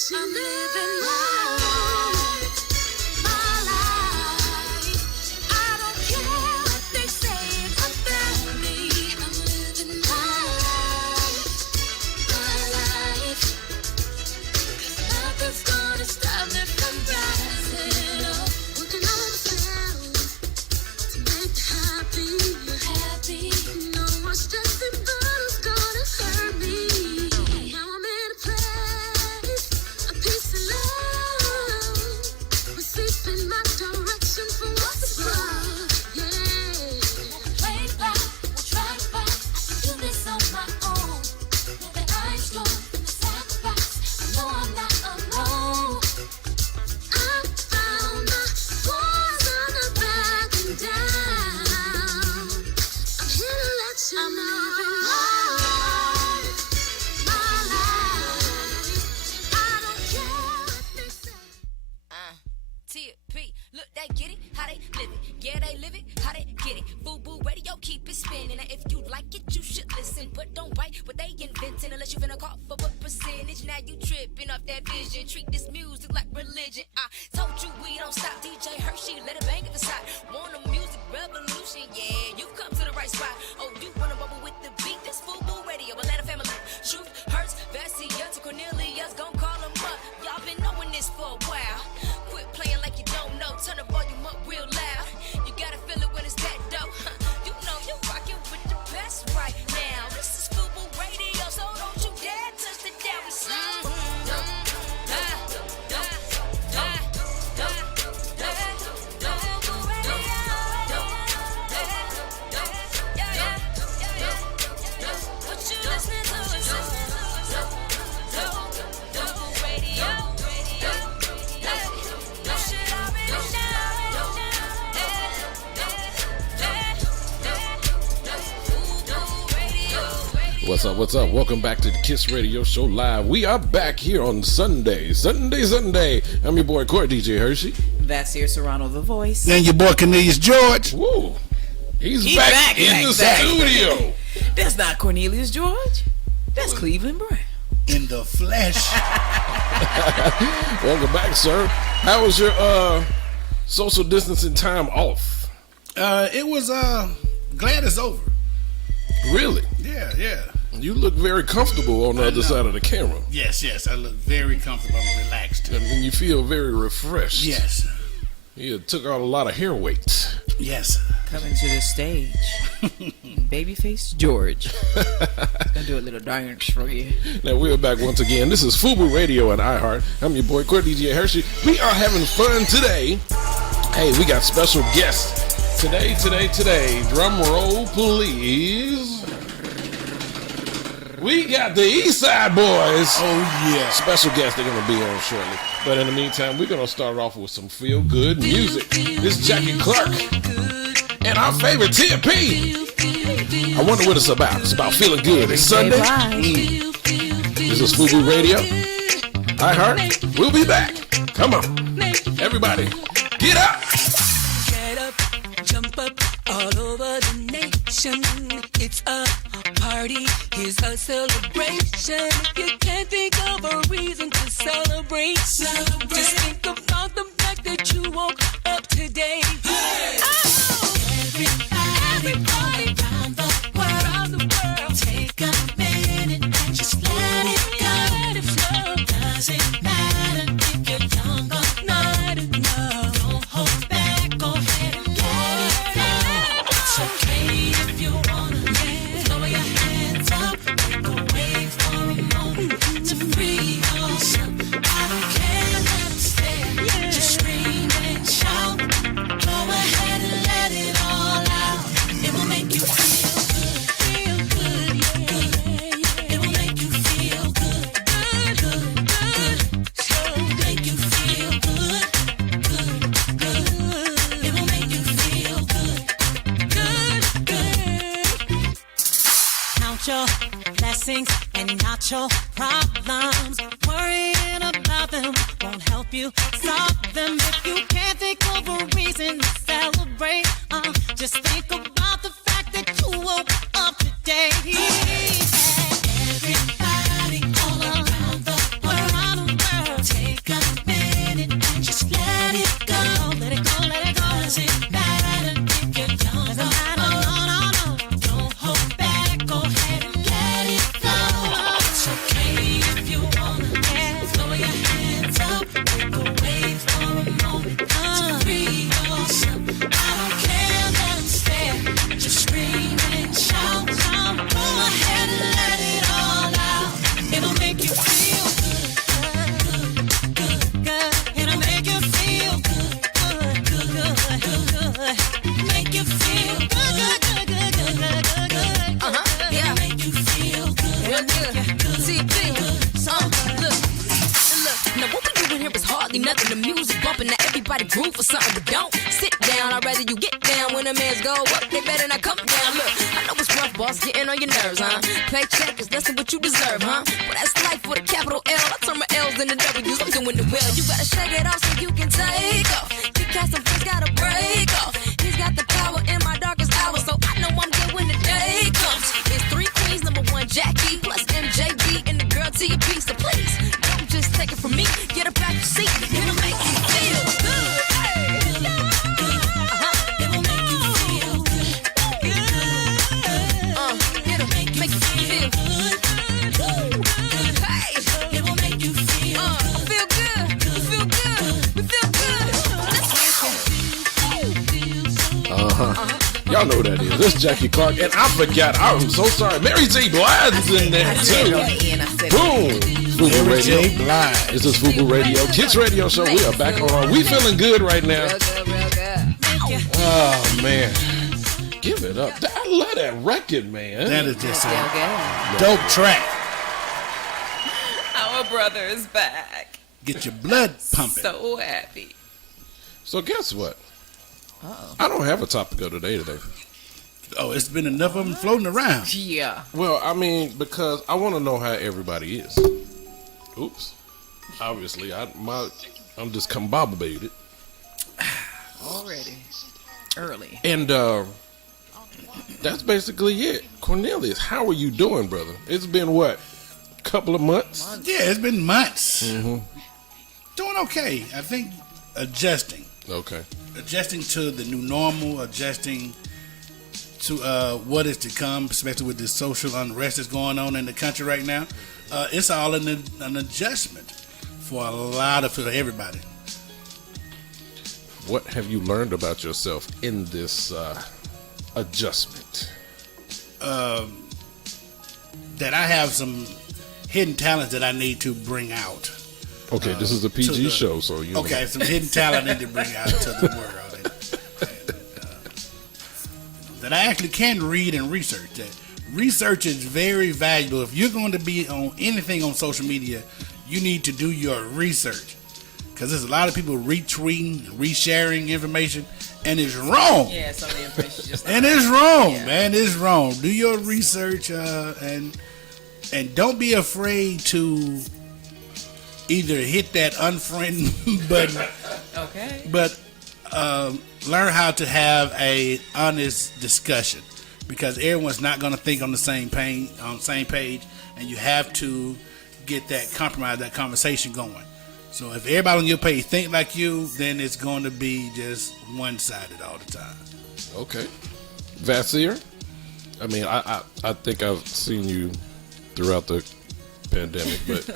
I'm living life, my life. I don't care what they say about me. I'm living life, my life. Nothing's gonna stop me from rising up. Working on myself to make you happy. No more stressing, but it's gonna hurt me. Now I'm in a place of peace and love. Receiving my direction from what's above. Yeah. Play it back, we'll try it back. I can do this on my own. Know that I'm strong in the sacrifice. I know I'm not alone. I found the scars on the back and down. I'm here to let you know. My life. I don't care what they say. TP, look, they get it, how they live it. Yeah, they live it, how they get it. FUBU radio, keep it spinning. Now, if you like it, you should listen. But don't bite what they inventing unless you finna call for what percentage. Now you tripping off that vision. Treat this music like religion. I told you we don't stop. DJ Hershey, let it bang at the side. Want a music revolution? Yeah, you come to the right spot. Oh, you wanna bubble with the beat? This FUBU radio, Atlanta family. Truth hurts, Vassia to Cornelius, gon' call them up. Y'all been knowing this for a while. Quit playing like you don't know. Turn the volume up real loud. You gotta feel it when it's that dope. You know you're rocking with the best right now. This is FUBU radio, so don't you dare touch the dial. We slide. What you listening to is radio. You should already know. What's up? Welcome back to the Kiss Radio Show Live. We are back here on Sunday. I'm your boy, Court DJ Hershey. That's here, Serrano, the voice. Then your boy, Cornelius George. Woo! He's back in the studio. That's not Cornelius George. That's Cleveland Brown. In the flesh. Welcome back, sir. How was your social distancing time off? It was glad it's over. Really? Yeah. You look very comfortable on the other side of the camera. Yes. I look very comfortable and relaxed. I mean, you feel very refreshed. Yes. You took out a lot of hair weight. Yes. Coming to the stage, Babyface George. Gonna do a little dance for you. Now we're back once again. This is FUBU Radio and iHEART. I'm your boy, Court DJ Hershey. We are having fun today. Hey, we got special guests. Today. Drum roll, please. We got the East Side Boys. Oh, yeah. Special guests they're going to be on shortly. But in the meantime, we're going to start off with some feel-good music. This is Jackie Clark and our favorite TP. I wonder what it's about. It's about feeling good. It's Sunday. This is FUBU Radio. iHEART. We'll be back. Come on. Everybody, get up. Get up, jump up all over the nation. It's a party, here's a celebration. You can't think of a reason to celebrate. Just think about the fact that you woke up today. Hey! Oh! Everybody around the world, take a minute and just let it go. Let it flow. Doesn't matter if you're young or not enough. Don't hold back, go ahead and let it flow. It's okay if you wanna throw your hands up, make a wave for a moment to free yourself. I don't care, let them stay. Just scream and shout. Go ahead and let it all out. It will make you feel good, It will make you feel good, So make you feel good, It will make you feel good. Count your blessings and not your problems. Worrying about them won't help you solve them. If you can't think of a reason to celebrate, just think about the fact that you woke up today. Everybody all around the world, ain't nothing. The music bumping, now everybody groove for something, but don't sit down. I'd rather you get down. When the mans go up, they better not come down. Look, I know it's rough, boss, getting on your nerves, huh? Paycheck is less than what you deserve, huh? Well, that's life with a capital L. I turn my L's into W's. I'm doing it well. You gotta shake it off so you can take off. Kick out some friends, gotta break off. He's got the power in my darkest hour, so I know I'm good when the day comes. There's 3 queens, number 1 Jackie, plus MJB, and the girl to your piece. So please, don't just take it from me. Get up out your seat, it'll make you feel good. It'll make you feel good. It'll make you feel good. Hey, it will make you feel feel good. You feel good. We feel good. Y'all know who that is. This is Jackie Clark, and I forgot. I'm so sorry. Mary J. Blige's in there too. Boom. FUBU Mary J. Radio. Blige. This is FUBU Radio, Kids Radio Show. We are back on. We feeling good right now. Real good. Oh man, give it up. I love that record, man. That is just Real a good. dope track. Our brother is back. Get your blood pumping. So happy. So guess what? I don't have a topic of the day today. Oh, it's been enough of them floating around. Yeah. Well, I mean, because I want to know how everybody is. Oops. Obviously, I'm just combobulated. Already. Early. And that's basically it. Cornelius, how are you doing, brother? It's been what? Couple of months? Yeah, it's been months. Mm-hmm. Doing okay. I think adjusting. Okay. Adjusting to the new normal, adjusting to what is to come, especially with the social unrest that's going on in the country right now. It's all an adjustment for for everybody. What have you learned about yourself in this adjustment? That I have some hidden talents that I need to bring out. Okay, this is a PG show, so you Okay, some hidden talent I need to bring out to the world. That I actually can read and research. That research is very valuable. If you're going to be on anything on social media, you need to do your research. Because there's a lot of people retweeting, resharing information, and it's wrong. Yeah, some of the information just. And it's wrong, Yeah. man. It's wrong. Do your research and don't be afraid to either hit that unfriend button, Okay. but learn how to have a honest discussion, because everyone's not going to think on the same page, and you have to get that compromise, that conversation going. So if everybody on your page think like you, then it's going to be just one-sided all the time. Okay. Vasir? I mean, I think I've seen you throughout the pandemic, but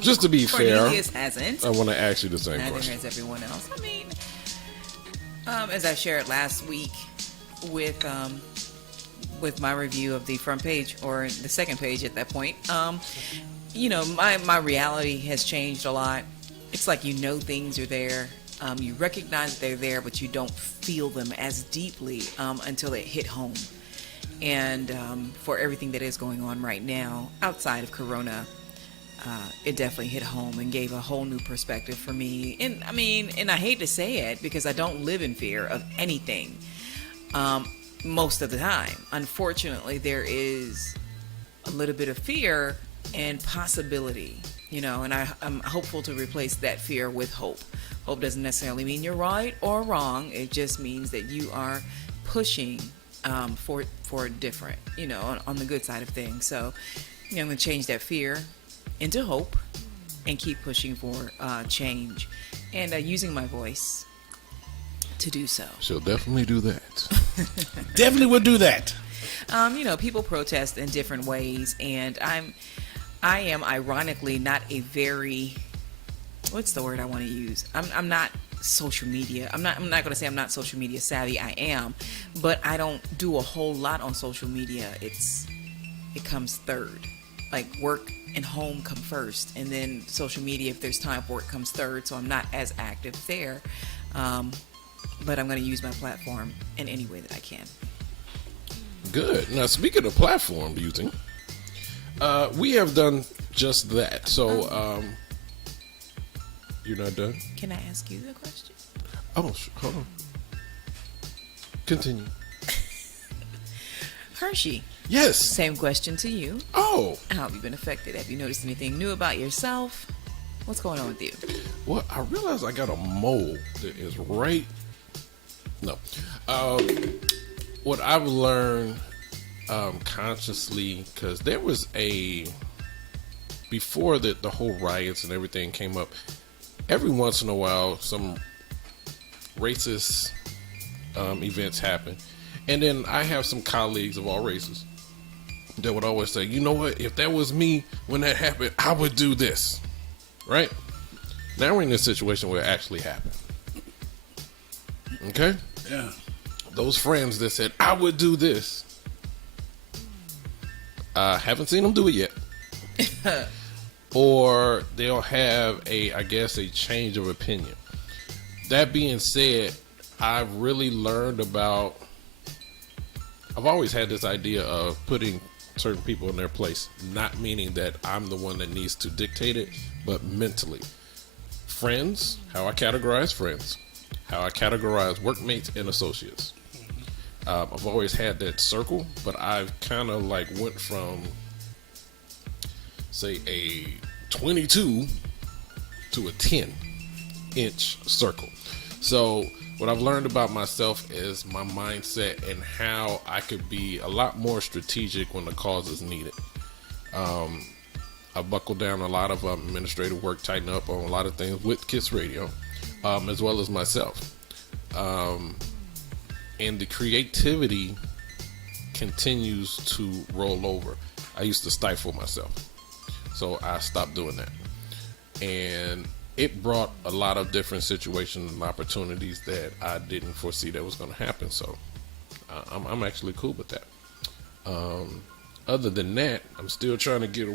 just to be fair, Cornelius hasn't. I want to ask you the same Neither question. has everyone else. I mean, as I shared last week with my review of the front page, or the second page at that point, my reality has changed a lot. It's like things are there. You recognize they're there, but you don't feel them as deeply until it hit home. And for everything that is going on right now outside of Corona, it definitely hit home and gave a whole new perspective for me. And I hate to say it because I don't live in fear of anything most of the time. Unfortunately, there is a little bit of fear and possibility, and I'm hopeful to replace that fear with hope. Hope doesn't necessarily mean you're right or wrong. It just means that you are pushing for different, on the good side of things. So, I'm going to change that fear into hope and keep pushing for change and using my voice to do so. She'll definitely do that. Definitely would do that. People protest in different ways, and I am ironically not a very, what's the word I want to use? I'm not social media. I'm not going to say I'm not social media savvy. I am, but I don't do a whole lot on social media. It comes third. Like work and home come first, and then social media, if there's time for it, comes third. So I'm not as active there, but I'm going to use my platform in any way that I can. Good. Now, speaking of platform using, we have done just that. So, You're not done? Can I ask you a question? Oh, hold on. Continue. Hershey, Yes. same question to you. Oh. How have you been affected? Have you noticed anything new about yourself? What's going on with you? Well, I realized I got a mole that is right. No. What I've learned consciously, because there was before the whole riots and everything came up, every once in a while, some racist events happen. And then I have some colleagues of all races that would always say, you know what, if that was me when that happened, I would do this. Right? Now we're in this situation where it actually happened. Okay? Yeah. Those friends that said, I would do this, haven't seen them do it yet. Or they'll have I guess a change of opinion. That being said, I've really learned about, I've always had this idea of putting certain people in their place, not meaning that I'm the one that needs to dictate it, but mentally. Friends, how I categorize friends, how I categorize workmates and associates. I've always had that circle, but I've kind of like went from, say, a 22 to a 10-inch circle. So what I've learned about myself is my mindset and how I could be a lot more strategic when the cause is needed. I buckled down a lot of administrative work, tighten up on a lot of things with KISS Radio, as well as myself. And the creativity continues to roll over. I used to stifle myself, so I stopped doing that. And it brought a lot of different situations and opportunities that I didn't foresee that was going to happen. So I'm actually cool with that. Other than that, I'm still trying to get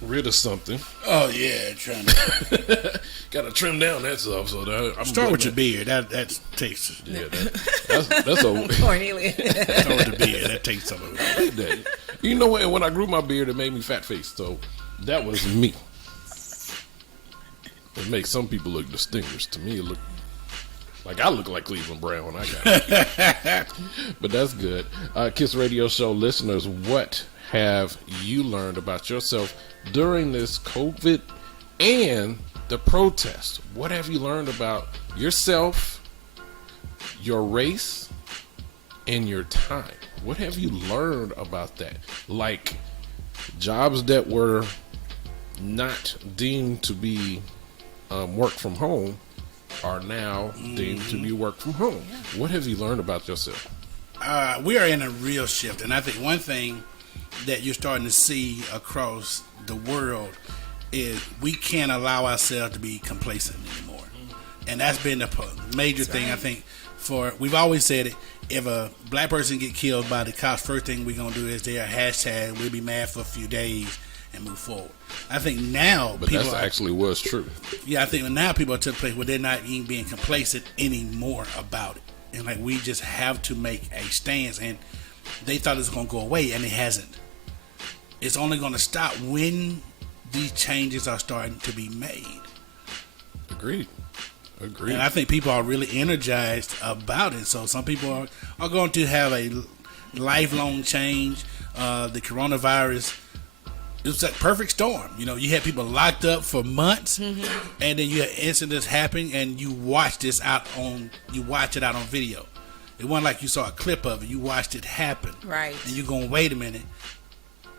rid of something. Oh yeah, trying to Got to trim down that stuff. So that, I'm start with that. your beard. That takes. Yeah, that's a. Cornelius. Start with the beard. That takes some of it. That. You know what? When I grew my beard, it made me fat faced. So that was me. It makes some people look distinguished. To me, it look like I look like Cleveland Brown when I got it. But that's good. KISS Radio Show listeners, what have you learned about yourself during this COVID and the protest? What have you learned about yourself, your race, and your time? What have you learned about that? Like jobs that were not deemed to be work from home are now deemed to be work from home. What have you learned about yourself? We are in a real shift, and I think one thing that you're starting to see across the world is we can't allow ourselves to be complacent anymore. And that's been a major thing, I think. We've always said it, if a black person get killed by the cops, first thing we're going to do is their hashtag, we'll be mad for a few days and move forward. I think now But people that's actually was true. Yeah, I think now people are to the place where they're not even being complacent anymore about it. And like we just have to make a stance, and they thought it was going to go away, and it hasn't. It's only going to stop when these changes are starting to be made. Agreed. And I think people are really energized about it. So some people are going to have a lifelong change. The coronavirus, it was a perfect storm. You know, you had people locked up for months, and then you had incidents happen, and you watch it out on video. It wasn't like you saw a clip of it. You watched it happen. Right. And you're going, wait a minute.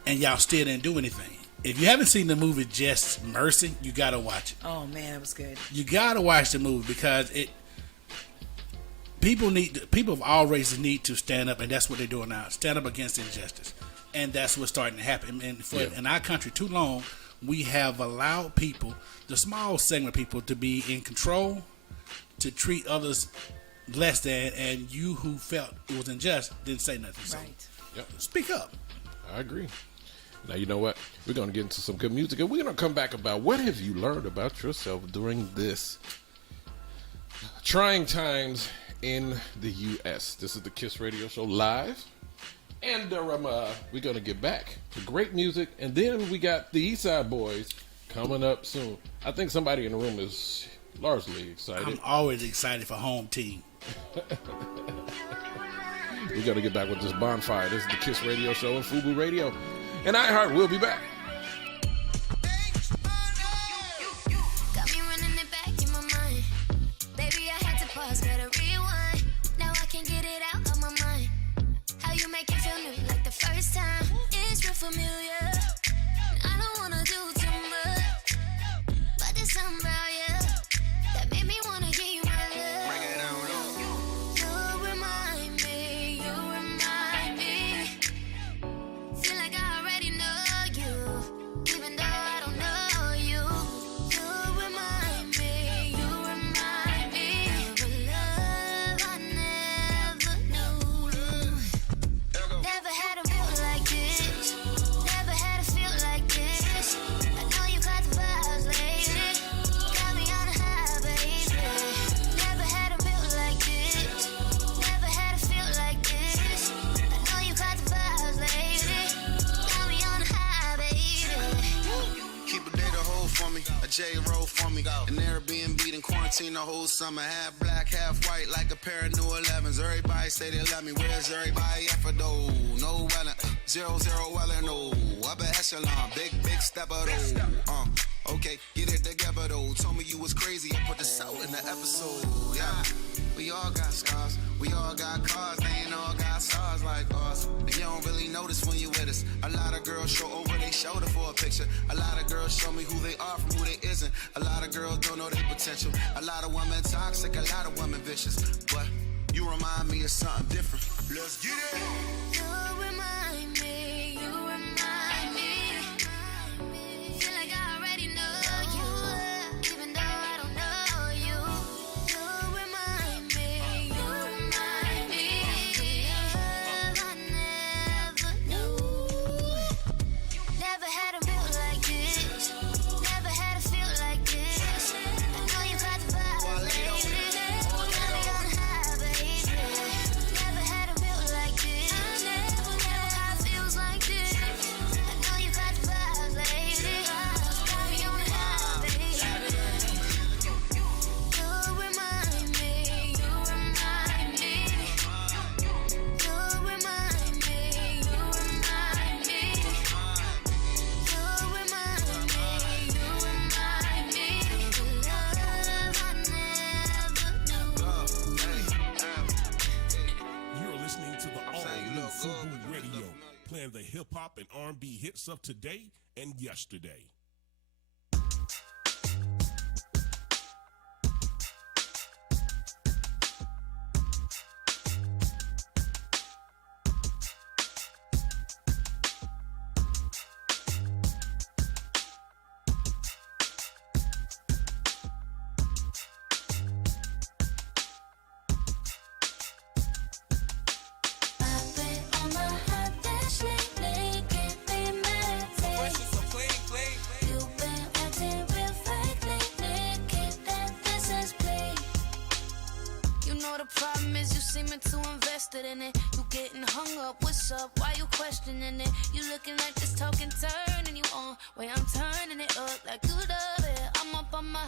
And y'all still didn't do anything. If you haven't seen the movie Just Mercy, you got to watch it. Oh, man, that was good. You got to watch the movie because people of all races need to stand up, and that's what they're doing now. Stand up against injustice. And that's what's starting to happen. And in our country, too long, we have allowed people, the small segment of people, to be in control, to treat others less than, and you who felt it was unjust didn't say nothing. So speak up. I agree. Now, you know what? We're going to get into some good music, and we're going to come back about what have you learned about yourself during this trying times in the U.S. This is the KISS Radio Show live. And we're going to get back to great music. And then we got the Eastside Boys coming up soon. I think somebody in the room is Largely excited. I'm always excited for home team. We got to get back with this bonfire. This is the Kiss Radio Show and FUBU Radio. And iHeart will be back. Got me running it back in my mind. Baby, I had to pause, gotta rewind. Now I can get it out of my mind. How you make it feel new like the first time. It's real familiar. I don't wanna do too much, but there's something about you that made me wanna give you my love. Break it down low. You remind me. Feel like I already know you, even though I don't know you. You remind me of a love I never knew. Never had a feel like this, never had a feel like this. I know you got the vibes lately, got me on a high, baby. Never had a feel like this, never had a feel like this. I know you got the vibes lately, got me on a high, baby. Keep a data hold for me, a J roll for me. An Airbnb in quarantine the whole summer. Half black, half white, like a pair of new 11s. Everybody say they love me. Where's everybody at for though? No welling, 0-0 welling, no. Upper echelon, big stepper though. Okay, get it together though. Told me you was crazy, I put the soul in the episode. Yeah, we all got scars, we all got cars, they ain't all got stars like us. And you don't really notice when you with us. A lot of girls show over their shoulder for a picture. A lot of girls show me who they are from who they isn't. A lot of girls don't know their potential. A lot of women toxic, a lot of women vicious. But you remind me of something different. Let's get it. You remind me, feel like I already know you, even though I don't know you. You remind me of love I never knew. Never had a feel like this, never had a feel like this. I know you got the vibes lately, got me on a high, baby. Never had a feel like this, never how it feels like this. I know you got the vibes lately, got me on a high, baby. You remind me, you remind me, you remind me, you remind me, you remind me of a love I never knew. You're listening to the saying you all-new look good, FUBU but you Radio, look- playing the hip-hop and R&B hits of today and yesterday. I've been on my hot dash lately, can't be mad. You've been acting real fake lately, keep that distance, please. You know the problem is you seeming too invested in it. You getting hung up, what's up, why you questioning it? You looking like this talking turn and you on, way I'm turning it up like you love it. I'm up on my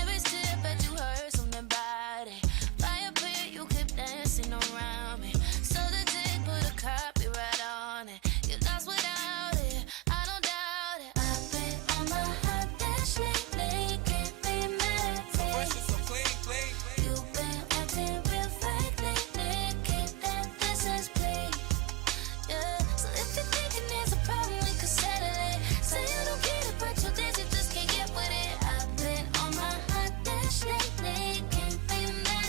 every step, but you heard something about it. Fire pit, you keep dancing around me. So the dick put a copyright on it. You lost without it, I don't doubt it. I've been on my hot dash lately, can't be mad. You've been acting real fake lately, keep that distance, please. Yeah, so if you're thinking there's a problem, we could settle it. Say you don't get it, but you did, you just can't get with it. I've been on my hot dash lately, can't be mad.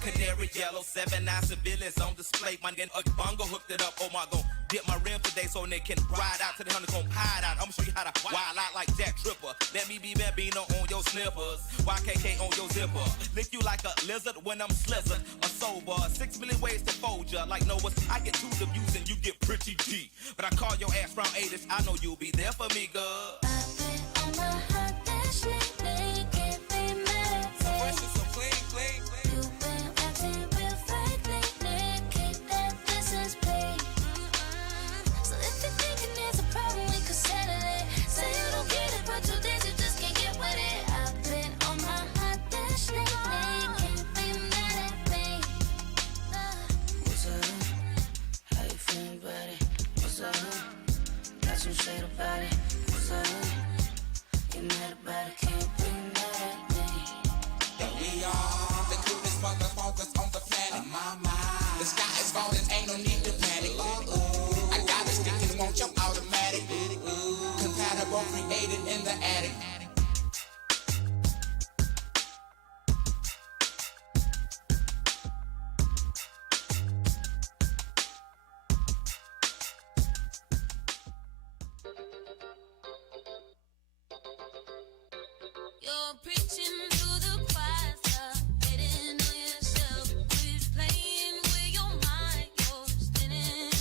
Canary yellow, 7 9 civilians on display. My nigga bongo hooked it up. Oh my god, dip my rim today so they can ride out to the honeycomb hide out. I'ma show you how to wild out like Jack Tripper. Let me be Bambino on your slippers, YKK on your zipper. Lick you like a lizard when I'm slizzard. A sober, 6 million ways to fold ya. Like Noah's, I get 2 of views and you get pretty deep. But I call your ass round 80s, I know you'll be there for me, girl. I've been on my hot dash lately, can't be mad. You've been acting real fake lately, keep that distance, please. So if you're thinking there's a problem, we could settle it. Say you don't get it, but you did, you just can't get with it. I've been You're preaching to the choir, betting on yourself. Quit playing with your mind, you're spinning.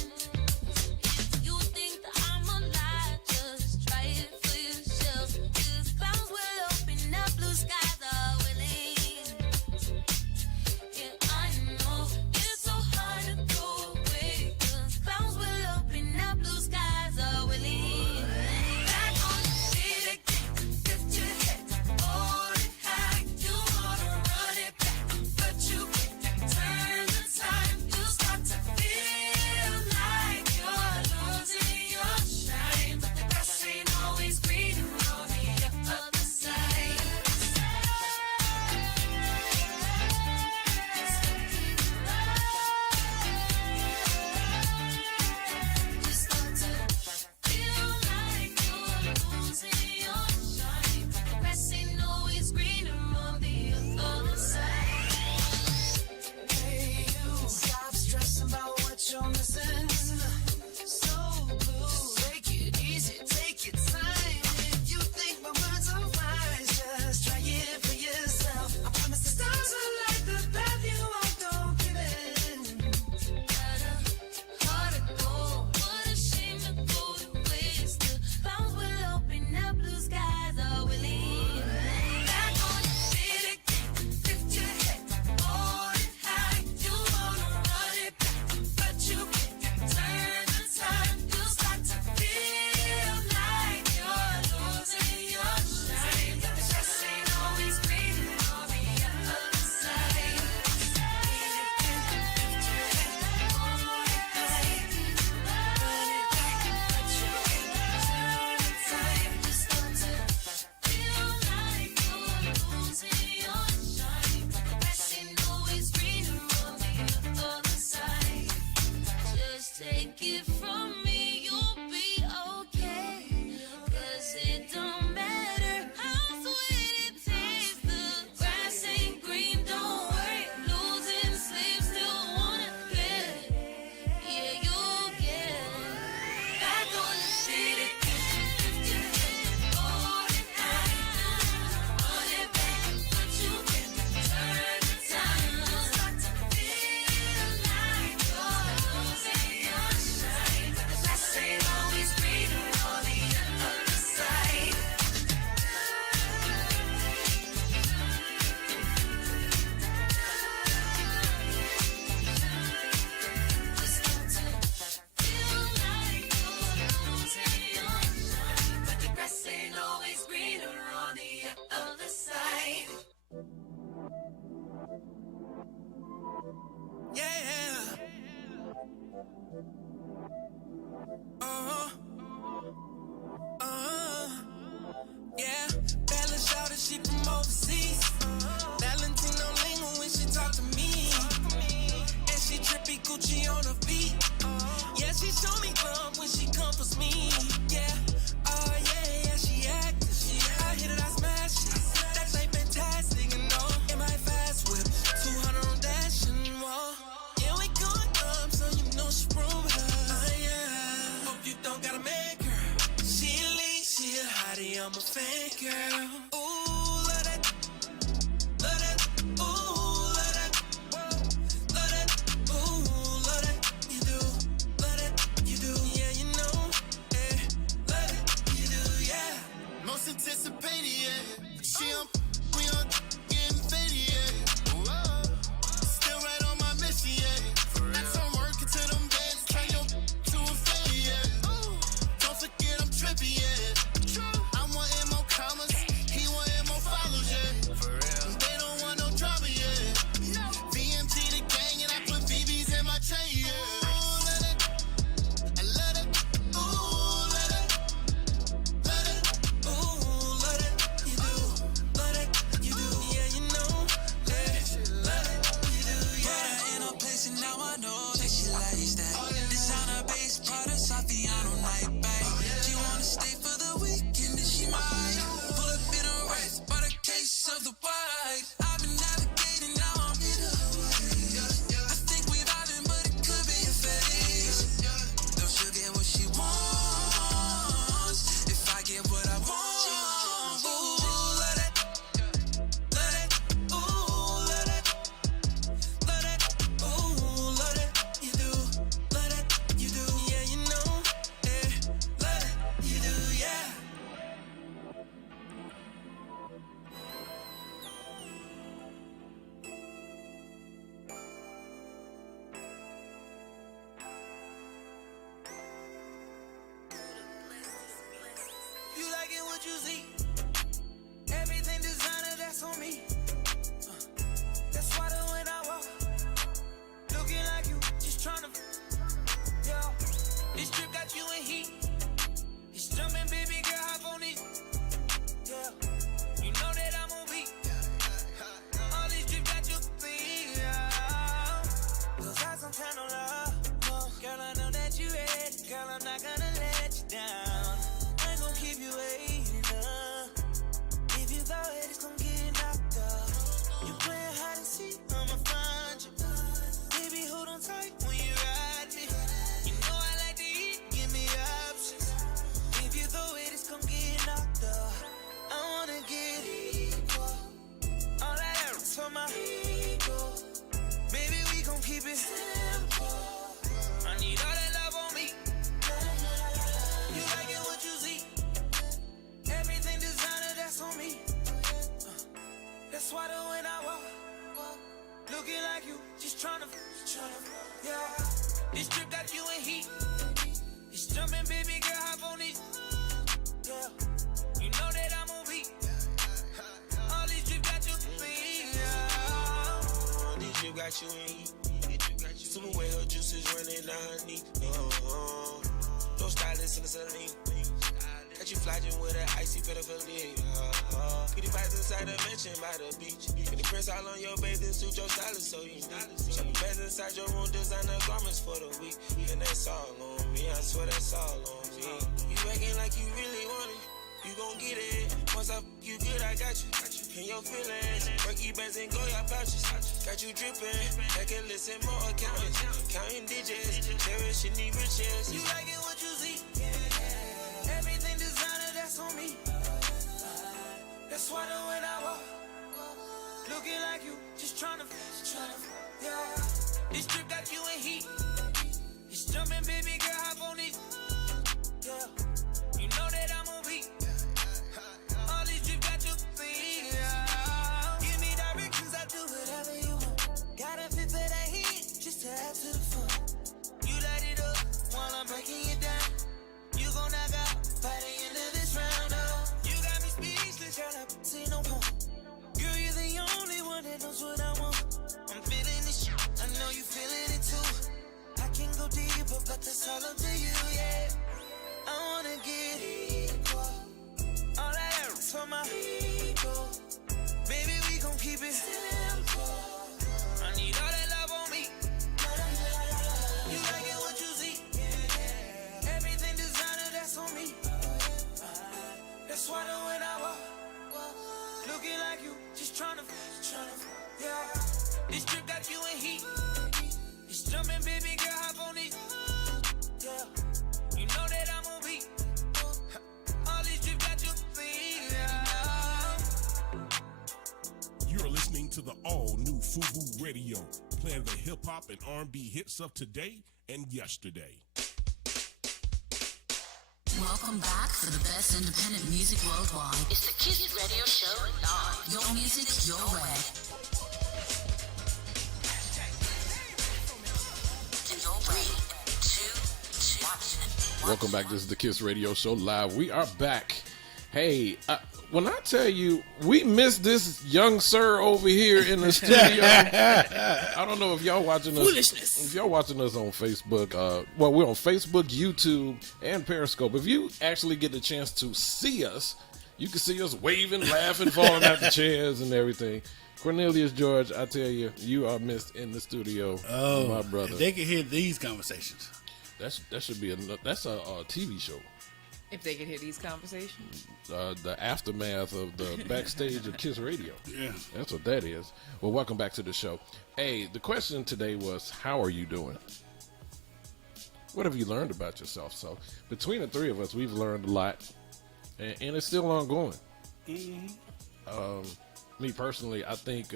If you think that I'm a lie, just try it for yourself. 'Cause clouds will open up, blue skies are willing. Yeah, I know it's so hard to go away. 'Cause clouds will open up, blue skies are willing. Back on your feet again, lift your head, hold it high. You wanna run it back, but you can't turn the time. You start to feel like you're losing your shine, but the grass ain't always greener on the other side. You start to feel like you're losing your shine, but the grass ain't always greener on the other side. Hey, you stop stressing about what you're missing. So blue, take it easy, take your time. If you think my words are wise, just try it for yourself. I promise the stars are like the path you walk, don't give in. Got a heart of gold, what a shame to go to waste. The clouds will open up, blue skies are willing. Back on your feet again, lift your head, hold it high. You wanna run it back, but you can't turn the time. You start to feel like you're losing your shine, but the grass ain't always greener on the other side. Take it from me, you'll be okay. 'Cause it don't matter how sweet it tastes. The grass ain't green, don't worry. Losing sleep, still wanna get. Yeah, you'll get. Back on the feet again. Lift your head, hold it high. Run it back, but you can't turn the time. You start to feel like you're losing your shine. The grass ain't always greener on the other side. You start to feel like you're losing your shine, but the grass ain't always greener on the other side. Yeah. Yeah. Bella shouted she from overseas. Valentino lingo when she talk to me. And she trippy Gucci on her feet. Yeah, she show me love when she comforts me. Yeah. Oh yeah, yeah, she active. I hit it, I smash it. That thing fantastic, you know. In my fast whip, 200 on dash and wall. Yeah, we going up, so you know she room with us. Yeah. Hope you don't gotta make her. She elite, she a hottie, I'm a fan girl. Ooh, love that. Love that. Ooh, love that. Love that. Ooh, love that. You do. Love that. You do. Yeah, you know. Eh. Love that. You do. Yeah. Most anticipated, yeah. She on, we on getting faded, yeah. Whoa. Still right on my mission, yeah. That's on work until them beds turn your to a fade, yeah. Don't forget I'm trippy, yeah. I'm wanting more commas. That's why the when I walk, looking like you, just tryna, yeah. This trip got you in heat. It's jumping, baby girl, hop on it. Yeah, you know that I'm on beat. All these drip got you in heat. Yeah. This drip got you in heat. Super wet, her juices running down her knee. No stylist in the saline. Got you flogging with an icy pedal lead. Pretty vibes inside the mansion by the beach. Pretty prints all on your bathing suit, your stylist so you know. Some beds inside your room, designer garments for the week. And that's all on me, I swear that's all on me. You acting like you really want it, you gon' get it. Once I you good, I got you. In your feelings, Berkey bands and go your pouches. Got you dripping, I can listen more accounting. Counting digits, cherishing the riches. You liking what you see? Everything designer, that's on me. That's why the when I walk, looking like you, just tryna, yeah. This trip got you in heat. It's jumping, baby girl, hop on it. Yeah, you know that I'm on beat. All these drip got you clean. Yeah. Give me directions, I do whatever you want. Got a fit for that heat, just to add to the fun. You light it up while I'm breaking it down. You gon' knock out by the end of this round. Oh, you got me speechless, girl, I see no point. Girl, you're the only one that knows what I want. I'm feeling this shit, I know you feeling it too. I can go deeper, but that's all up to you, yeah. I wanna get equal. All that is for my people. Baby, we gon' keep it simple. I need all that love on me. You liking what you see? Everything designer, that's on me. That's why the when I walk, looking like you, just tryna, yeah. This trip got you in heat. It's jumping, baby girl, hop on it. Yeah, you know that I'm on beat. All these drip got you clean. Yeah. You're listening to the all-new FUBU Radio, playing the hip-hop and R&B hits of today and yesterday. Welcome back for the best independent music worldwide. It's the Kiss Radio Show live. Your music, your way. And your way. Welcome back. This is the Kiss Radio Show live. We are back. Hey, when I tell you we missed this young sir over here in the studio, I don't know if y'all watching us. Foolishness. If y'all watching us on Facebook, well, we're on Facebook, YouTube, and Periscope. If you actually get the chance to see us, you can see us waving, laughing, falling out the chairs, and everything. Cornelius George, I tell you, you are missed in the studio, my brother. If they can hear these conversations. That should be that's a TV show. If they could hear these conversations. The aftermath of the backstage of Kiss Radio. Yeah. That's what that is. Well, welcome back to the show. Hey, the question today was, how are you doing? What have you learned about yourself? So, between the three of us, we've learned a lot, and it's still ongoing. Mm-hmm. Me personally, I think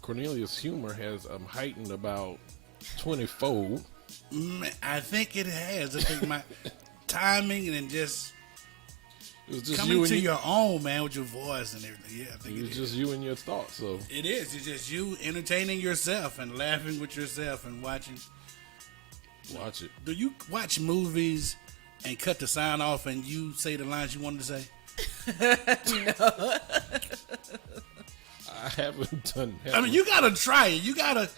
Cornelius' humor has heightened about 20-fold. I think it has. I think my timing and just it was just coming you to and your own, man, with your voice and everything. Yeah, I think it was just you and your thoughts. So it is. It's just you entertaining yourself and laughing with yourself and watching. Watch it. Do you watch movies and cut the sound off and you say the lines you wanted to say? No. I haven't done that. I mean, you gotta try it. You gotta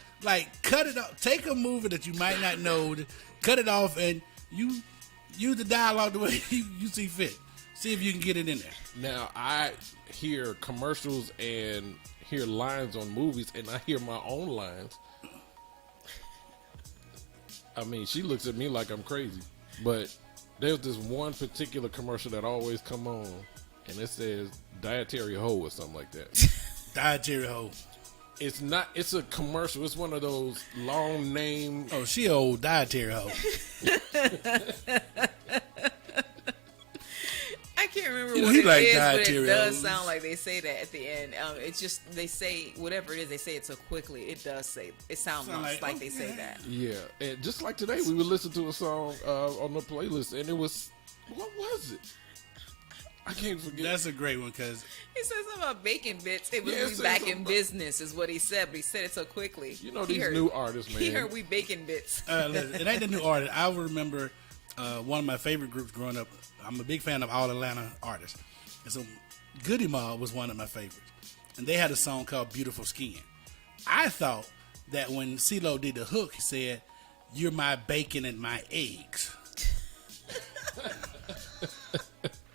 cut it off. Take a movie that you might not know, cut it off, and you use the dialogue the way you see fit. See if you can get it in there. Now, I hear commercials and hear lines on movies, and I hear my own lines. I mean, she looks at me like I'm crazy, but there's this one particular commercial that always come on, and it says dietary hoe or something like that. Dietary hoe. It's not. It's a commercial. It's one of those long name. Oh, she old dietary hoe. I can't remember You know, what he it like is, but it dietary does hoes. sound like they say that at the end. It's just they say whatever it is. They say it so quickly. It does say. It sounds Sound like, like, they say that. Yeah, and just like today, we would listen to a song on the playlist, and it was what was it? I can't forget. That's a great one because He said something about bacon bits. It was Yeah, it we said back something in about- business, is what he said, but he said it so quickly. You know He these heard- new artists, man. He heard we bacon bits. listen, it ain't the new artist. I remember one of my favorite groups growing up. I'm a big fan of all Atlanta artists, and so Goody Mob was one of my favorites. And they had a song called "Beautiful Skin." I thought that when CeeLo did the hook, he said, "You're my bacon and my eggs."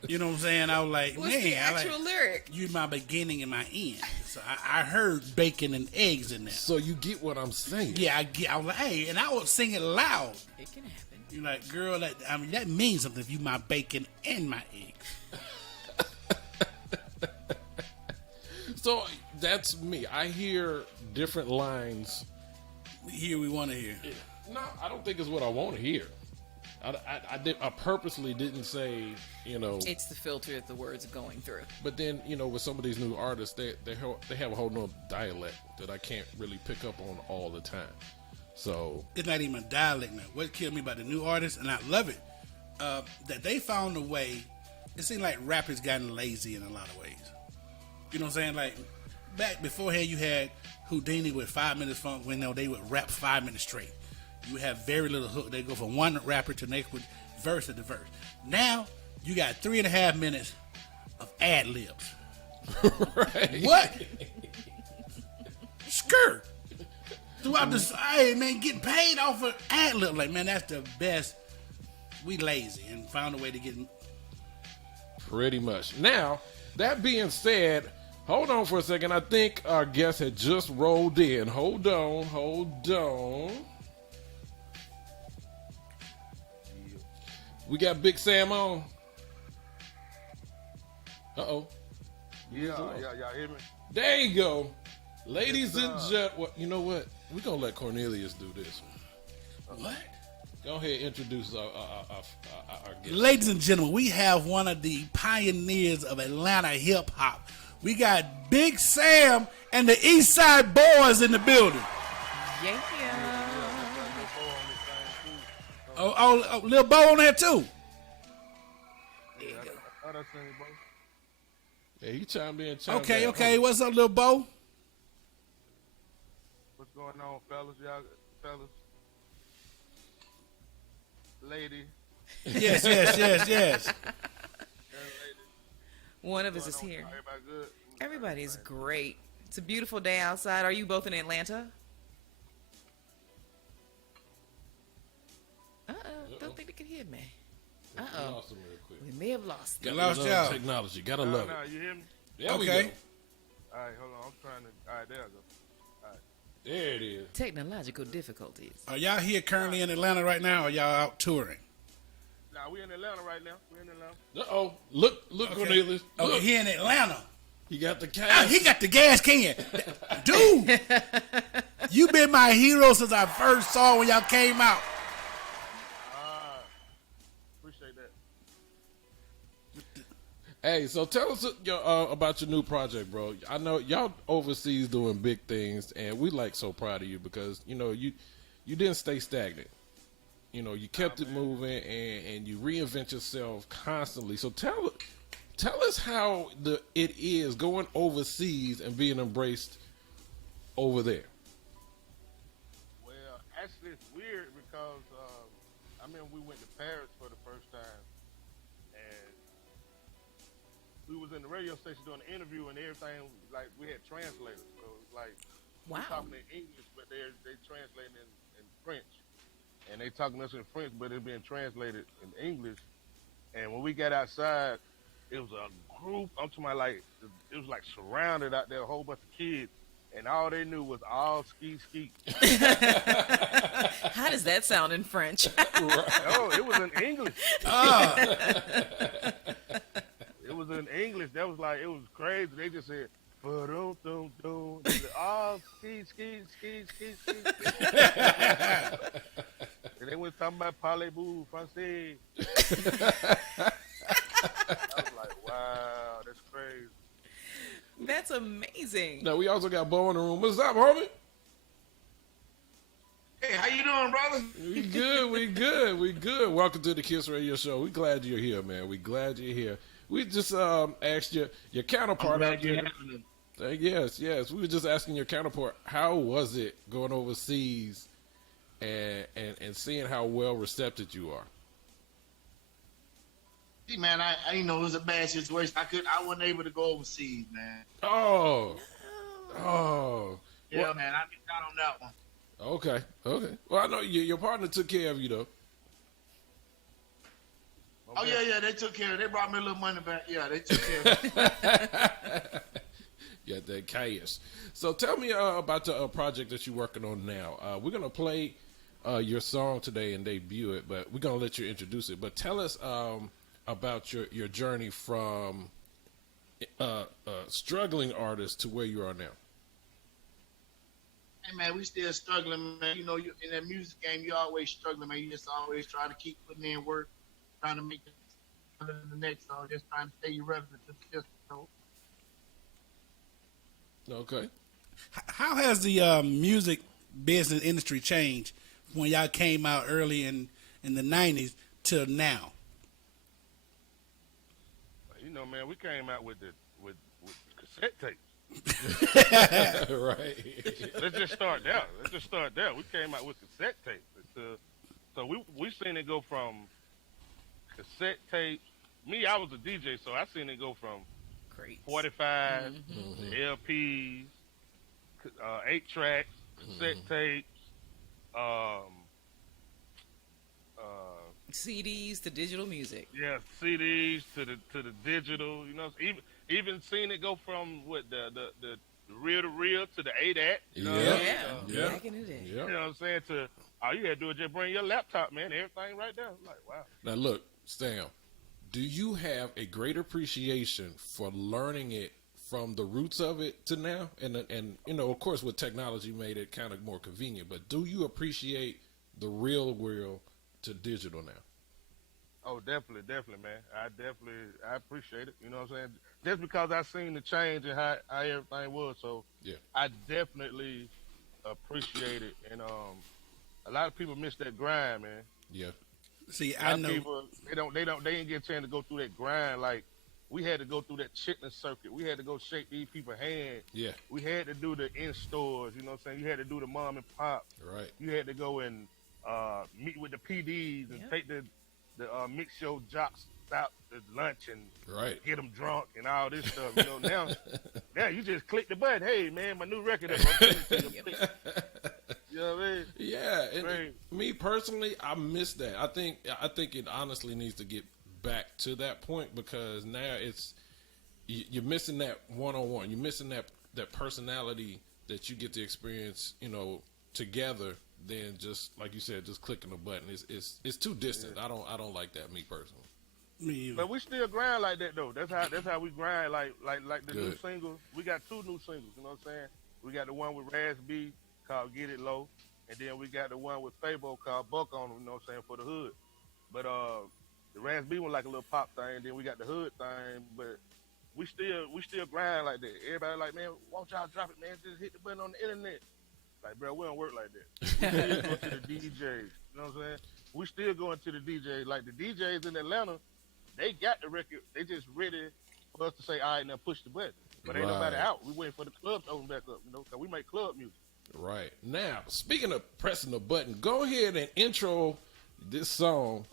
You know what I'm saying? I was like, What's man, the I like, actual lyric? "You're my beginning and my end." So I heard bacon and eggs in there. So you get what I'm saying. Yeah, I was like, hey, and I would sing it loud. It can happen. You're like, girl, that means something if you my bacon and my eggs. So that's me. I hear different lines. Here we want to hear. No, I don't think it's what I want to hear. I purposely didn't say, It's the filter that the words are going through. but then, with some of these new artists, they have a whole nother dialect that I can't really pick up on all the time. So It's not even a dialect now. What killed me about the new artists, and I love it, that they found a way. It seemed like rappers gotten lazy in a lot of ways. You know what I'm saying? Like, back beforehand, you had Houdini with 5 minutes funk when they would rap 5 minutes straight. You would have very little hook. They go from one rapper to the next with verse to the verse. Now, you got 3.5 minutes of ad libs. right. What? Skirt. Throughout the hey man, getting paid off of ad lib. Like, man, that's the best. We lazy and found a way to get. Pretty much. Now, that being said, hold on for a second. I think our guest had just rolled in. Hold on. We got Big Sam on. Uh-oh. Yeah, y'all hear me? There you go. Ladies and gentlemen, you know what? We're going to let Cornelius do this one. What? Go ahead and introduce our guest. Ladies and gentlemen, we have one of the pioneers of Atlanta hip hop. We got Big Sam and the East Side Boys in the building. Yeah. Oh, Lil Bo on there too. Yeah, he chimed in. Okay. What's up, Lil Bo? What's going on, fellas? Lady. Yes. One of us is here. Everybody good? Everybody's great. It's a beautiful day outside. Are you both in Atlanta? Don't think they can hear me. We lost him real quick. We may have lost them. You lost y'all. Technology. Gotta love No, it. you hear me? There we Okay. go. All right, hold on. I'm trying to. All right, there we go. There it is. Technological difficulties. Are y'all here currently in Atlanta right now, or y'all out touring? Now, we in Atlanta right now. We in Atlanta. Uh-oh. Look, Cornelius. Oh, Look. here in Atlanta. He got the Ah, cash. he got the gas can. Dude, you been my hero since I first saw when y'all came out. Appreciate that. Hey, so tell us about your new project, bro. I know y'all overseas doing big things, and we so proud of you because you didn't stay stagnant. You kept it moving, and you reinvent yourself constantly. So tell us how it is going overseas and being embraced over there. Well, actually, it's weird because we went to Paris for the first time, and we was in the radio station doing an interview, and everything we had translators. So it was Wow. we're talking in English, but they translating in French, and they talking to us in French, but it's being translated in English. And when we got outside, it was a group. I'm talking about it was surrounded out there, a whole bunch of kids, and all they knew was all ski. How does that sound in French? Oh, it was in English. It was in English. That was it was crazy. They just said, "Ba-dum-dum-dum." They said, "Oh, ski." And they were talking about parlez-vous français. I was like, wow, that's crazy. That's amazing. Now we also got Bo in the room. What's up, homie? Hey, how you doing, brother? We good. Welcome to the Kiss Radio Show. We glad you're here, man. We glad you're here. We just asked your counterpart I'm glad out you're there. having them. Yes. We were just asking your counterpart, how was it going overseas and seeing how well receptive you are? See, man, I you know it was a bad situation. I wasn't able to go overseas, man. Oh. Yeah, Well, man, I missed out on that one. okay. Well, I know your partner took care of you though. Oh yeah, they took care of it. They brought me a little money back. Yeah, they took care of it. Got that cash. So tell me about the project that you're working on now. We're gonna play your song today and debut it, but we're gonna let you introduce it. But tell us about your journey from struggling artist to where you are now. Hey man, we still struggling, man. You know, you in that music game, you always struggling, man. You just always trying to keep putting in work, trying to make it better than the next song, just trying to stay relevant to the system. So, Okay. How has the music business industry changed when y'all came out early in the 90s till now? You know, man, we came out with cassette tapes. Right. Let's just start there. We came out with cassette tapes. So we seen it go from cassette tapes. Me, I was a DJ, so I seen it go from Great. 45, LPs, 8 tracks, cassette tapes, CDs to digital music. yeah, CDs to the digital. You know, even seen it go from what the reel to reel to the ADAT. You know, Yeah. Back in the day. Yeah. You know what I'm saying? To all you had to do is just bring your laptop, man. Everything right there. Like, wow. Now look, Stam, do you have a great appreciation for learning it from the roots of it to now? And you know, of course, with technology made it kind of more convenient, but do you appreciate the real world to digital now? Oh, definitely, man. I appreciate it. You know what I'm saying? Just because I seen the change and how everything was, so Yeah. I definitely appreciate it. And a lot of people miss that grind, man. Yeah. See, A I lot know. of people they didn't get a chance to go through that grind. Like we had to go through that chitlin circuit. We had to go shake these people's hands. Yeah. We had to do the in stores. You know what I'm saying? You had to do the mom and pop. Right. You had to go and meet with the PDs and take the mix your jocks out at lunch and Right. get them drunk and all this stuff. You know, now you just click the button. Hey, man, my new record. I'm sending it to you. You know what I mean? Yeah, and Right. me personally, I miss that. I think it honestly needs to get back to that point because now you're missing that one-on-one. You're missing that personality that you get to experience, you know, together. Than just like you said, just clicking a button. It's too distant. I don't like that, me personally. Me either. But we still grind like that though. That's how we grind. Like the new Good. single. We got 2 new singles. You know what I'm saying? We got the one with Raz B called "Get It Low," and then we got the one with FUBU called "Buck On 'Em," you know what I'm saying, for the hood. But the Raz B one like a little pop thing. And then we got the hood thing. But we still grind like that. Everybody like, man, won't y'all drop it, man? Just hit the button on the internet. Like, bro, we don't work like that. We still go to the DJs. You know what I'm saying? We still going to the DJs. Like, the DJs in Atlanta, they got the record. They just ready for us to say, all right, now push the button. But ain't nobody Right. out. We waiting for the club to open back up, you know, because we make club music. Right. Now, speaking of pressing the button, go ahead and intro this song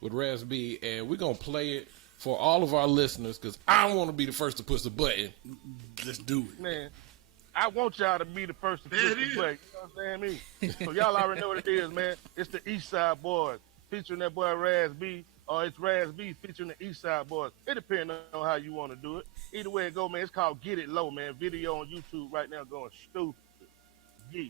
with Raz B, and we're going to play it for all of our listeners because I want to be the first to push the button. Let's do it. Man, I want y'all to be the first to push the button. You know what I'm saying? Me. So y'all already know what it is, man. It's the East Side Boys featuring that boy Raz B, or it's Raz B featuring the East Side Boys. It depends on how you want to do it. Either way it go, man, it's called Get It Low, man. Video on YouTube right now going stupid. Yeah.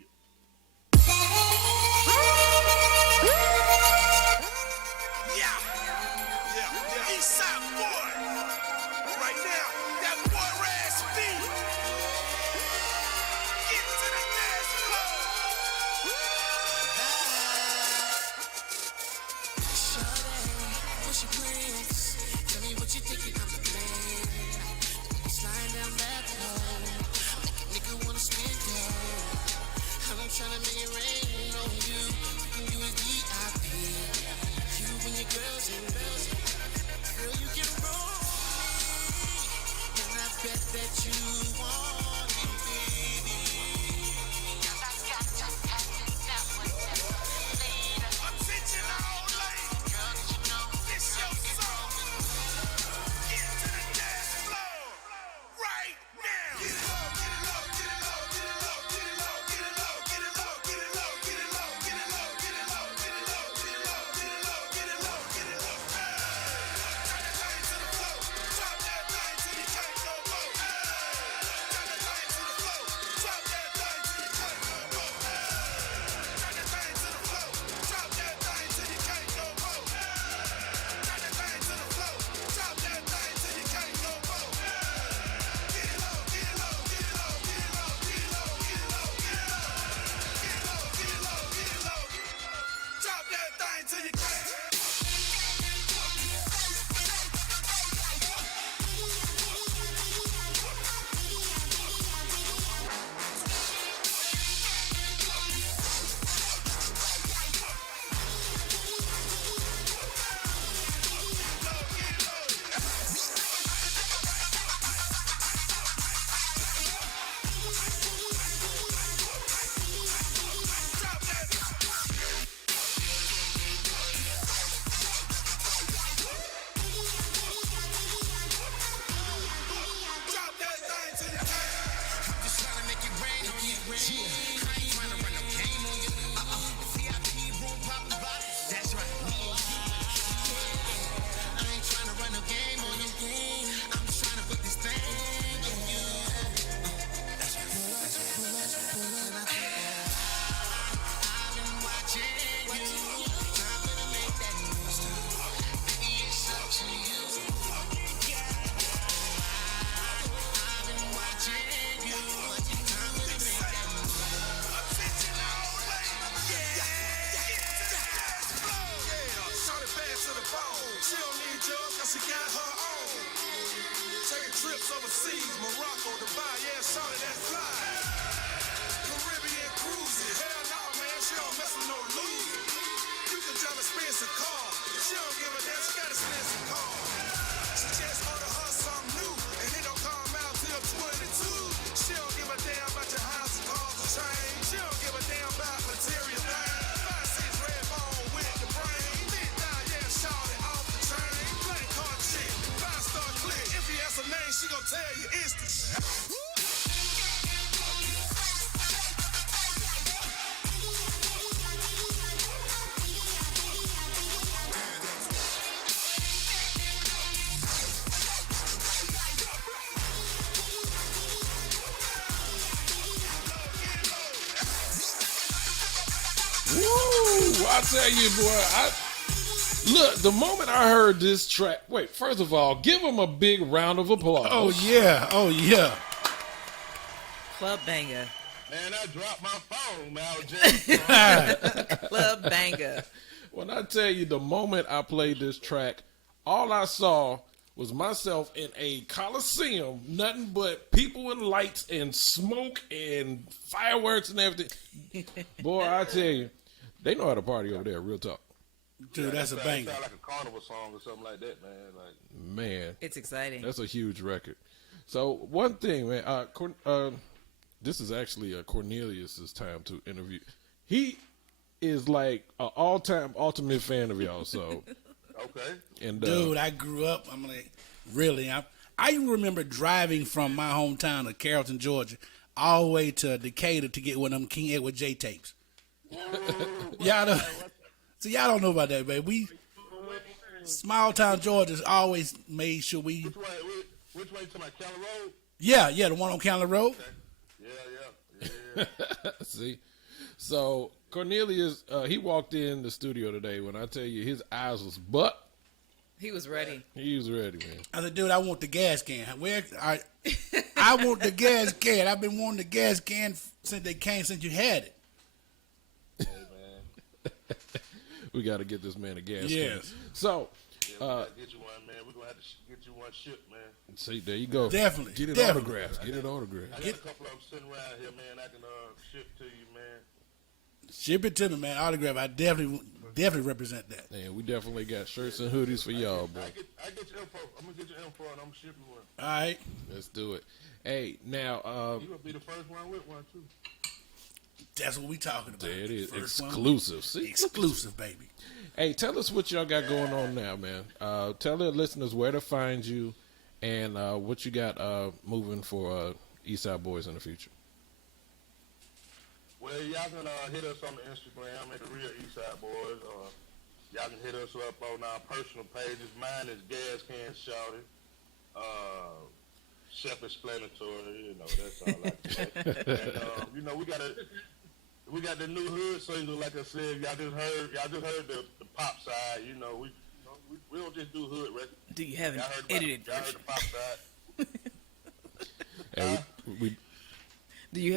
Yeah. Eastside boy. Right now, that boy Raz B. Get to the dance floor. What's your plans? Tell me what you thinking I'm the plan. Sliding down that road. Make a nigga wanna spin down. I'm tryna make it rain on you. We can do it VIP. Woo! I tell you, boy. Look, the moment I heard this track. Wait, first of all, give him a big round of applause. Oh yeah, oh yeah. Club banger. Man, I dropped my phone, Mal J. Club banger. When I tell you, the moment I played this track, all I saw was myself in a coliseum, nothing but people and lights and smoke and fireworks and everything. Boy, I tell you, they know how to party over there, real talk. Dude, that's a banger. Sound like a carnival song or something like that, man. Like, Man, It's exciting. that's a huge record. So one thing, man, this is actually Cornelius's time to interview. He is like an all-time ultimate fan of y'all. So, okay. and Dude, I grew up. I'm like, really? I remember driving from my hometown of Carrollton, Georgia, all the way to Decatur to get one of them King Edward J tapes. y'all don't, so y'all don't know about that, baby. We small town Georgia's always made sure we. Which way to my Cali Road? Yeah, the one on County Road. Yeah. see, so Cornelius, he walked in the studio today. When I tell you, his eyes was butt. He was ready. He was ready, man. I said, dude, I want the gas can. I want the gas can. I've been wanting the gas can since you had it. Hey, man. We got to get this man a gas can. Yes. So, Yeah, we gotta get you one, man. We're gonna have to get you one shipped, man. see, there you go. Definitely, Get it definitely. autographed. Get it autographed. I got a couple of them sitting around here, man. I can ship to you, man. Ship it to me, man. Autograph. I definitely represent that. Man, we definitely got shirts and hoodies for y'all, boy. I get your info. I'm gonna get your info and I'm gonna ship you one. All right. Let's do it. Hey, now, You gonna be the first one with one too. That's what we talking about. there it is. First one. Exclusive. See? Exclusive, baby. Hey, tell us what y'all got going on now, man. Tell the listeners where to find you and what you got moving for Eastside Boys in the future. Well, y'all can hit us on the Instagram at the Real Eastside Boys. Y'all can hit us up on our personal pages. Mine is Gas Can Shouted. Self-explanatory, that's all I can say. And, we got the new hood single, like I said. Y'all just heard the pop side. We don't just do hood records. Do you have an Y'all heard edited y'all heard version? the pop side. Hey, we Do you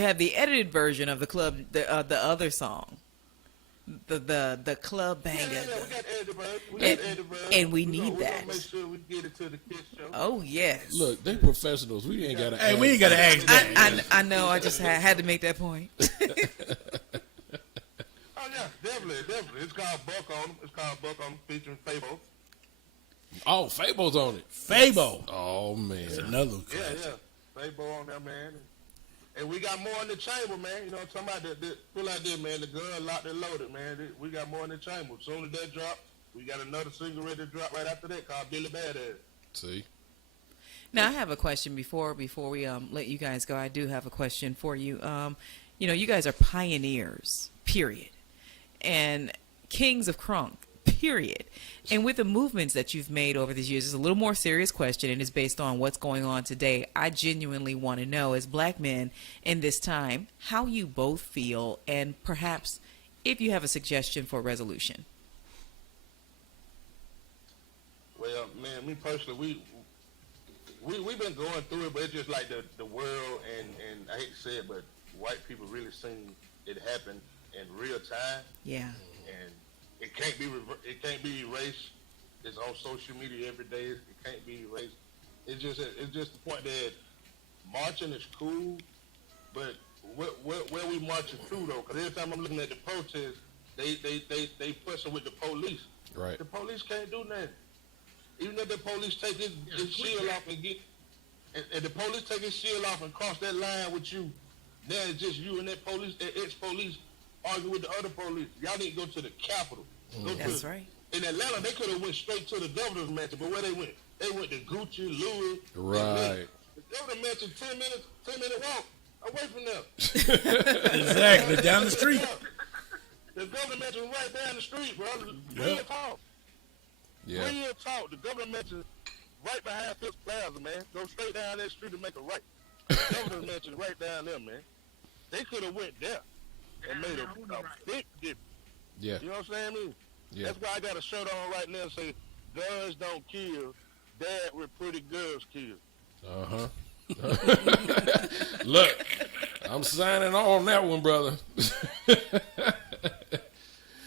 have the edited version of the club, the other song, the club banger? Yeah, we got edited version. We got edited version. And we We're need gonna that. make sure we get it to the kids show. Oh yes. look, they professionals. We ain't got to. Hey, we ain't got to ask that. I know. I just had to make that point. Oh yeah, definitely. It's called Buck on 'em. It's called Buck on 'em, featuring Fabo. Oh, Fable's on it. Fabo. Oh man. That's another one. Yeah. Fabo on there, man. And we got more in the chamber, man. Talking about feel like this, man. The gun locked and loaded, man. We got more in the chamber. As soon as that drop, we got another single ready to drop right after that called Billy Badass. See. Now I have a question before we let you guys go. I do have a question for you. You guys are pioneers, period, and kings of crunk, period. And with the movements that you've made over these years, it's a little more serious question, and it's based on what's going on today. I genuinely want to know, as black men in this time, how you both feel, and perhaps if you have a suggestion for resolution. Well, man, me personally, we've been going through it, but it's just like the world, and I hate to say it, but white people really seen it happen in real time. Yeah. And it can't be erased. It's on social media every day. It can't be erased. It's just the point that marching is cool, but where we marching through though? Because every time I'm looking at the protests, they fussing with the police. Right. The police can't do nothing. Even if the police take his shield off and the police take his shield off and cross that line with you, now it's just you and that ex-police argue with the other police. Y'all need to go to the Capitol. That's right. In Atlanta, they could have went straight to the governor's mansion, but where they went? They went to Gucci, Louis. Right. The governor's mansion, 10-minute walk away from them. Exactly. Down the street. The governor's mansion right down the street, bro. Yep. Real talk. Yeah. Real talk. The governor's mansion right behind Fifth Plaza, man. Go straight down that street and make a right. The governor's mansion right down there, man. They could have went there. It made a big difference. Yeah. You know what I'm saying? I mean, Yeah. that's why I got a shirt on right now that say, guns don't kill, dad with pretty girls kill. Uh-huh. Look, I'm signing on that one, brother.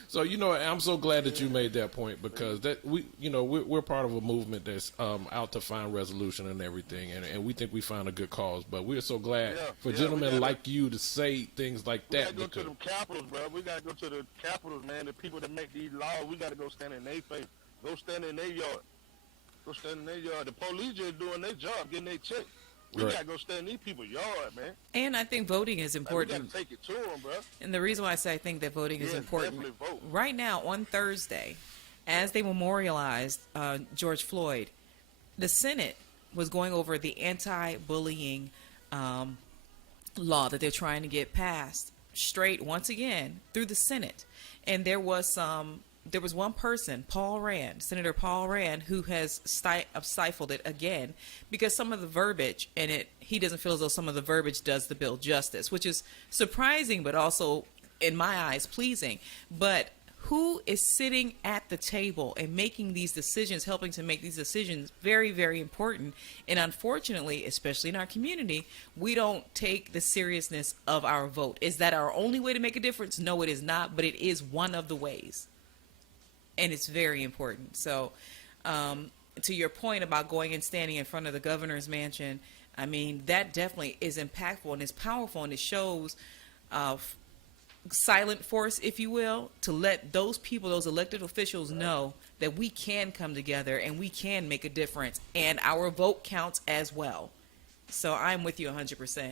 So, I'm so glad that you made that point, because that we're part of a movement that's out to find resolution and everything, and we think we found a good cause. But we're so glad for gentlemen like you to say things like that. We got to go to the capitals, bro. We got to go to the capitals, man. The people that make these laws, we got to go stand in their face. Go stand in their yard. Go stand in their yard. The police just doing their job, getting their check. We got to go stand in these people's yard, man. And I think voting is important. We got to take it to them, bro. And the reason why I say I think that voting is important, vote. right now on Thursday, as they memorialized George Floyd, the Senate was going over the anti-bullying law that they're trying to get passed straight once again through the Senate. And there was one person, Senator Paul Rand, who has stifled it again because some of the verbiage in it, he doesn't feel as though some of the verbiage does the bill justice, which is surprising, but also, in my eyes, pleasing. But who is sitting at the table and making these decisions, helping to make these decisions, very, very important. And unfortunately, especially in our community, we don't take the seriousness of our vote. Is that our only way to make a difference? No, it is not, but it is one of the ways. And it's very important. So, to your point about going and standing in front of the governor's mansion, I mean, that definitely is impactful and is powerful, and it shows silent force, if you will, to let those people, those elected officials, know that we can come together and we can make a difference, and our vote counts as well. So I'm with you 100%.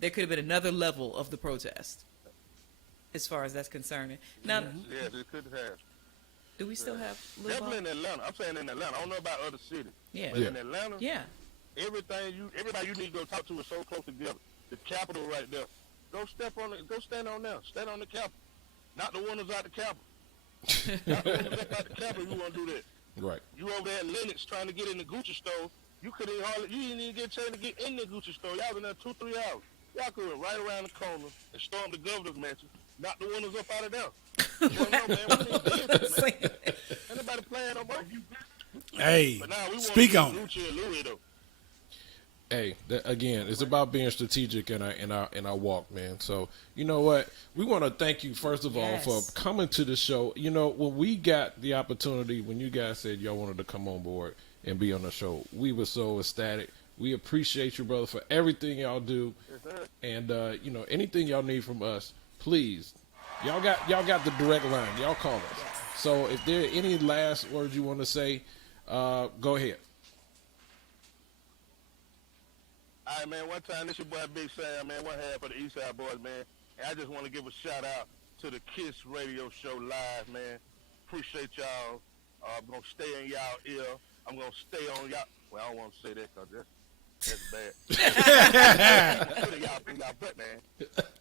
There could have been another level of the protest, as far as that's concerned. Now, Yes, it could have. do we still have Definitely in Atlanta. I'm saying in Atlanta. I don't know about other cities. Yeah. But in Atlanta, Yeah. everybody you need to go talk to is so close together. The Capitol right there. Go stand on there. Stand on the Capitol. Not the one that's out the Capitol. Not the one that's out the Capitol, you want to do that. Right. You over there at Lennox trying to get in the Gucci store. You didn't even get a chance to get in the Gucci store. Y'all been there 2-3 hours. Y'all could went right around the corner and storm the governor's mansion. Not the one that's up out of there. You don't know, man. We need business, man. Ain't nobody playing no more. Hey, But now we want speak on it. Gucci and Louis, though. Hey, again, it's about being strategic in our walk, man. So, you know what? We want to thank you, first of all, for coming to the show. You know, when we got the opportunity, when you guys said y'all wanted to come on board and be on the show, we were so ecstatic. We appreciate you, brother, for everything y'all do. And, anything y'all need from us, please. Y'all got the direct line. Y'all call us. So if there are any last words you want to say, go ahead. All right, man, one time, this your boy Big Sam, man, one half of the Eastside Boys, man. And I just want to give a shout-out to the KISS radio show live, man. Appreciate y'all. I'm going to stay in y'all ear. I'm going to stay on y'all. Well, I don't want to say that because that's bad. I'm going to put in y'all butt, man.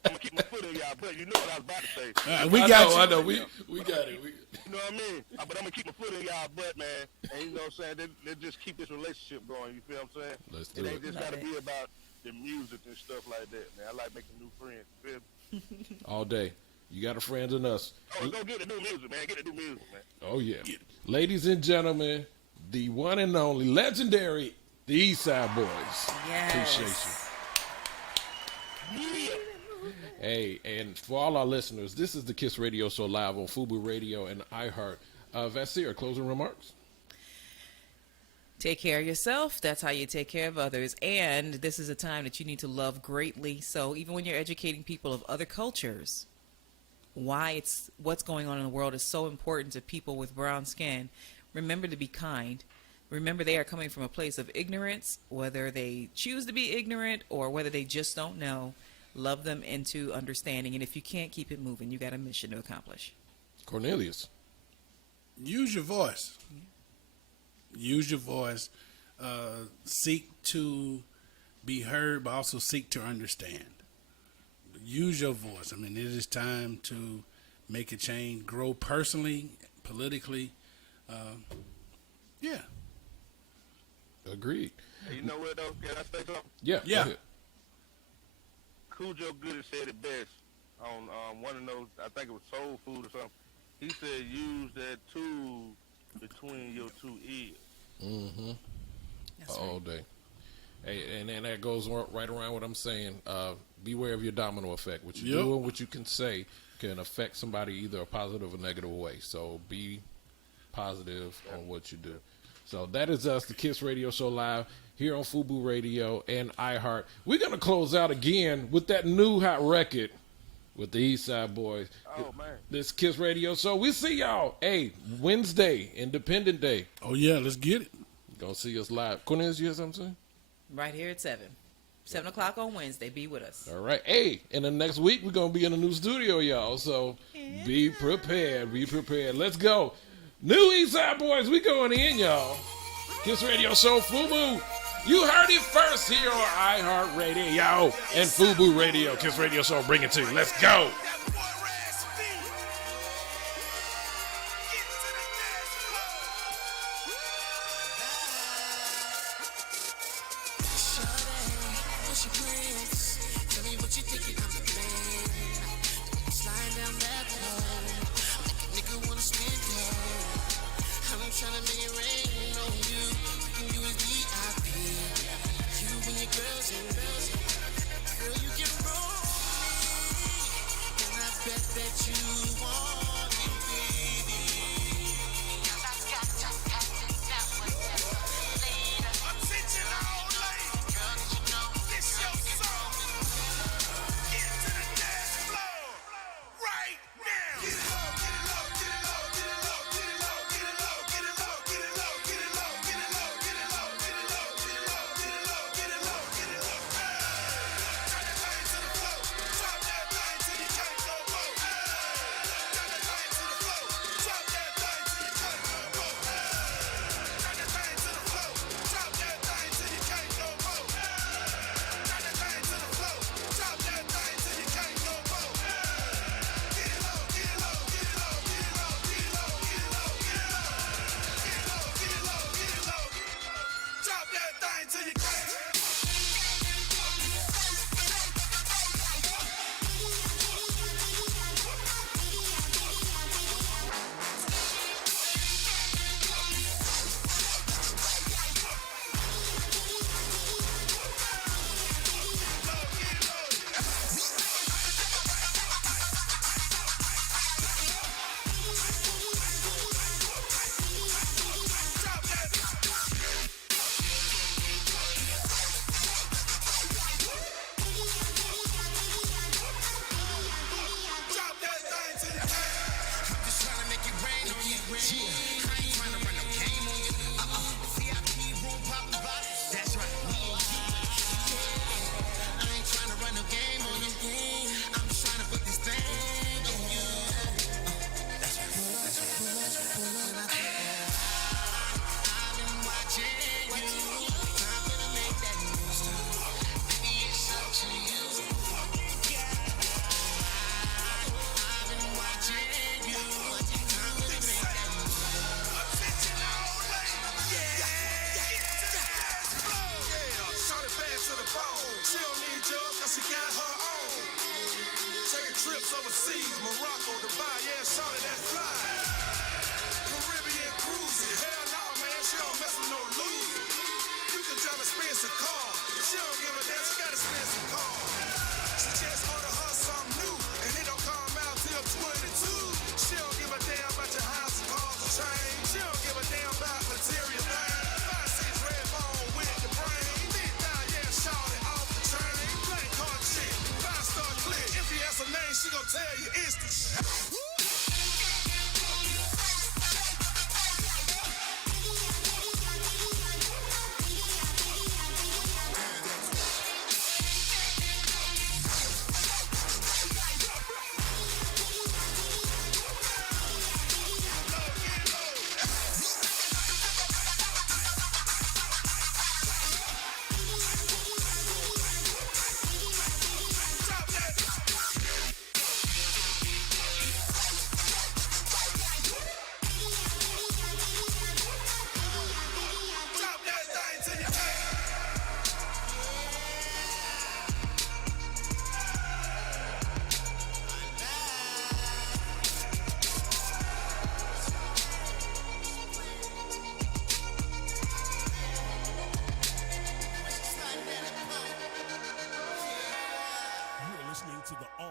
I'm going to keep my foot in y'all butt. You know what I was about to say. We got you. I know. We got it. You know what I mean? But I'm going to keep my foot in y'all butt, man. And you know what I'm saying? Let's just keep this relationship going. You feel what I'm saying? Let's do It ain't it. just got to be about the music and stuff like that, man. I like making new friends. You feel me? All day. You got a friend in us. Oh, go get the new music, man. Get the new music, man. Oh, yeah. Ladies and gentlemen, the one and only legendary, the Eastside Boys. Yes. Appreciate you. Hey, and for all our listeners, this is the KISS Radio Show live on FUBU Radio and iHEART. Vasir, closing remarks? Take care of yourself. That's how you take care of others. And this is a time that you need to love greatly. So even when you're educating people of other cultures, what's going on in the world is so important to people with brown skin. Remember to be kind. Remember they are coming from a place of ignorance, whether they choose to be ignorant or whether they just don't know. Love them into understanding. And if you can't, keep it moving. You got a mission to accomplish. Cornelius. Use your voice. Use your voice. Seek to be heard, but also seek to understand. Use your voice. I mean, it is time to make a change, grow personally, politically. Yeah. Agreed. Hey, you know what, though? Can I say something? Yeah. Yeah. Go ahead. Cujo Goody said it best. on one of those. I think it was Soul Food or something. He said use that tool between your two ears. Mm-hmm. That's All day. Hey, and then that goes right around what I'm saying. Beware of your domino effect. What you do and what you can say can affect somebody either a positive or negative way. So be positive on what you do. So that is us, the Kiss Radio Show live here on FUBU Radio and iHeart. We're going to close out again with that new hot record with the East Side Boys. Oh, man. This Kiss Radio Show. We see y'all, Wednesday, Independent Day. Oh, yeah, let's get it. Gonna see us live. Cornelius, you have something to say? Right here at 7. 7 o'clock on Wednesday. Be with us. All right. Hey, and the next week we're going to be in a new studio, y'all. So be prepared. Be prepared. Let's go. New East Side Boys, we going in, y'all. Kiss Radio Show FUBU. You heard it first here on iHeart Radio and FUBU Radio. Kiss Radio Show, bring it to you. Let's go.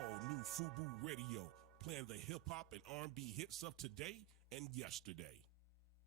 All new FUBU Radio, playing the hip hop and R&B hits of today and yesterday.